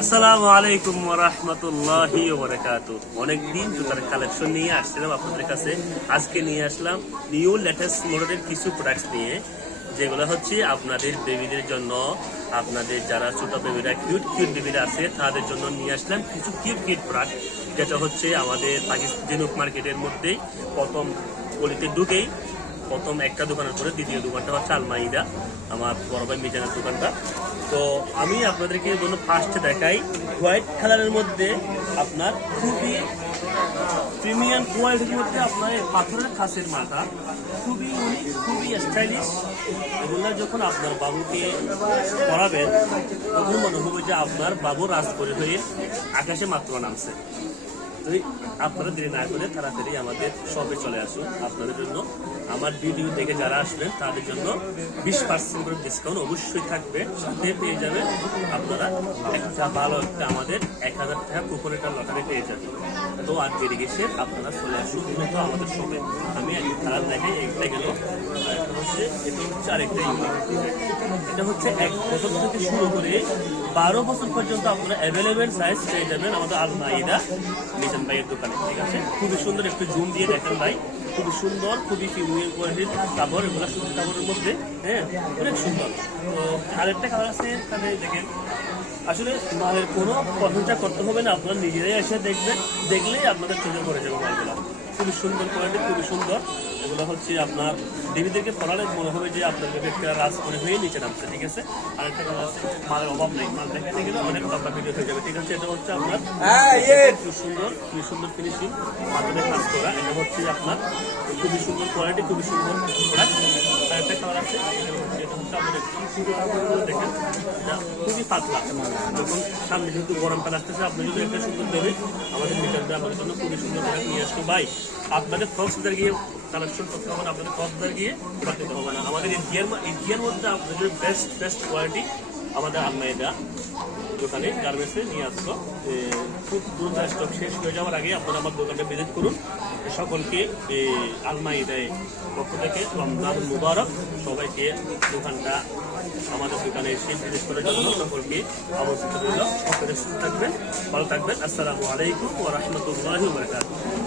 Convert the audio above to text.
আসসালামু আলাইকুম ওয়া রাহমাতুল্লাহি ওয়া বারাকাতুহু। অনেকদিন জুতার কালেকশন নিয়ে আসছিলাম আপনাদের কাছে। আজকে নিয়ে আসলাম নিউ লেটেস্ট মডেলের কিছু প্রোডাক্টস নিয়ে, যেগুলো হচ্ছে আপনাদের বেবিদের জন্য, আপনাদের যারা ছোট বেবিরা কিউট বেবিরা আছে তাদের জন্য নিয়ে আসলাম কিছু কিউট প্রোডাক্ট, যেটা হচ্ছে আমাদের পাকিস্তানি মার্কেটের মধ্যেই প্রথম গলিতে ঢুকেই প্রথম একটা দোকানের পরে দ্বিতীয় দোকানটা হচ্ছে আলমাইদা, আমার বড় ভাই মিজানের দোকানটা। তো আমি আপনাদেরকে জন্য ফার্স্টে দেখাই হোয়াইট কালারের মধ্যে আপনার খুবই প্রিমিয়াম কোয়ালিটির মধ্যে আপনার পাথরের খাসের মাথা, খুবই ইউনিক, খুবই স্টাইলিশ। এগুলো যখন আপনার বাবুকে পড়াবেন তখন মনে হবে যে আপনার বাবু রাজপরি হয়ে আকাশে মাত্র নামছে। তো আপনারা দেরি না করে তাড়াতাড়ি আমাদের শপে চলে আসুন। আপনাদের জন্য আমার ভিডিও দেখে যারা আসবেন তাদের জন্য 20% করে ডিসকাউন্ট অবশ্যই থাকবে, সাথে পেয়ে যাবেন আপনারা একটা ভালো একটা আমাদের 1000 টাকা কুপনের লটারি পেয়ে যাবেন। তো আর দেরি গেছে আপনারা চলে আসুন দ্রুত আমাদের শপে। আমি একটা কালার দেখাই, একটা গেল, এটা হচ্ছে আরেকটা এটা হচ্ছে 1 বছর থেকে শুরু করে 12 বছর পর্যন্ত আপনারা অ্যাভেলেবেল সাইজ পেয়ে যাবেন আমাদের আলমাইদা মিজান ভাইয়ের দোকানে। ঠিক আছে, খুবই সুন্দর, একটু জুম দিয়ে দেখেন ভাই, খুবই সুন্দর, খুবই প্রিমিয়াম কোয়ালিটির কাপড়, এগুলো সুতির কাপড়ের মধ্যে, হ্যাঁ অনেক সুন্দর। তো আরেকটা কালার আছে এখানে দেখেন, আসলে মালের কোনো প্রশংসা করতে হবে না, আপনারা নিজেরাই এসে দেখবেন, দেখলেই আপনাদের চোখে পড়ে যাবে মালগুলো। খুবই সুন্দর কোয়ালিটি, খুবই সুন্দর। এগুলো হচ্ছে আপনার দেবীদেরকে পড়ালে মনে হবে যে আপনার একটা রাজ করে হয়ে নিচে নামছে। ঠিক আছে, আরেকটা কালার আছে, মালের অভাব নেই, মাল দেখাতে গেলে অনেক লম্বা ভিডিও হয়ে যাবে। ঠিক আছে, এটা হচ্ছে আপনার খুব সুন্দর ফিনিশিং মাধ্যমে কাজ করা। এটা হচ্ছে আপনার খুবই সুন্দর কোয়ালিটি, খুবই সুন্দর প্রোডাক্ট। আরেকটা কালার আছে, এটা হচ্ছে আমাদের দেখেন, খুবই পাতলা। যখন সামনে যেহেতু গরমকাল আসতেছে, আপনি যদি একটা সুন্দর দেবে আমাদের মিটারবে আমাদের জন্য খুবই সুন্দর প্রোডাক্ট নিয়ে আসতো ভাই। আপনাদের কক্সবাজার গিয়ে কালেকশন করতে হবে না, আপনাদের কক্সবাজার গিয়ে প্রোডাক্ট নিতে হবে না। আমাদের ইন্ডিয়ার মধ্যে আপনাদের বেস্ট কোয়ালিটি আমাদের আলমাইদা দোকানে গার্মেন্টসে নিয়ে আসতো। খুব দ্রুত স্টক শেষ হয়ে যাওয়ার আগে আপনারা আমার দোকানটা ভিজিট করুন। সকলকে আলমাইদায় পক্ষ থেকে রমজান মুবারক। সবাইকে দোকানটা আমাদের দোকানে এসে ভিজিট করার জন্য সকলকে আমন্ত্রিত রইল। সকলে সুস্থ থাকবেন, ভালো থাকবেন। আসসালামু আলাইকুম ওয়া রাহমাতুল্লাহি ওয়া বারাকাতুহু।